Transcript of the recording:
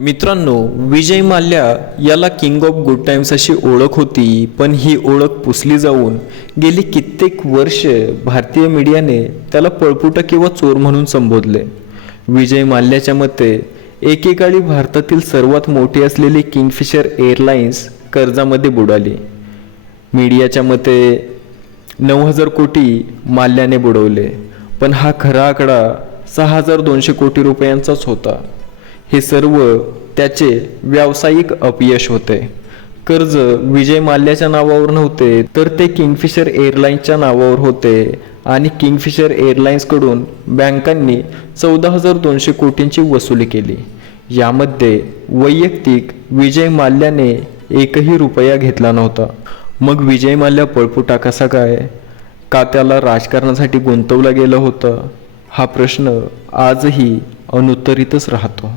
मित्रांनो, विजय माल्या याला king of good times अशी ओळख होती, पण ही ओळख पुसली जाऊन गेली कित्येक वर्ष भारतीय मीडियाने त्याला पळपुटा किंवा चोर म्हणून संबोधले. विजय माल्याच्या मते एकेकाळी भारतातील सर्वात मोठी असलेली किंगफिशर एअरलाइन्स कर्जामध्ये बुडाली. मीडियाच्या मते 9,000 कोटी माल्याने बुडवले, पण हा खरा आकडा 6,200 कोटी रुपयांचाच होता. हे सर्व त्याचे व्यावसायिक अपयश होते. कर्ज विजय माल्याच्या नावावर नव्हते, तर ते किंगफिशर एअरलाइन्सच्या नावावर होते आणि किंगफिशर एअरलाइन्सकडून बँकांनी 14,200 कोटींची वसुली केली. यामध्ये वैयक्तिक विजय माल्याने एकही रुपया घेतला नव्हता. मग विजय माल्या पळपुटा कसा काय? का त्याला राजकारणासाठी गुंतवलं गेलं होतं? हा प्रश्न आजही अनुत्तरितच राहतो.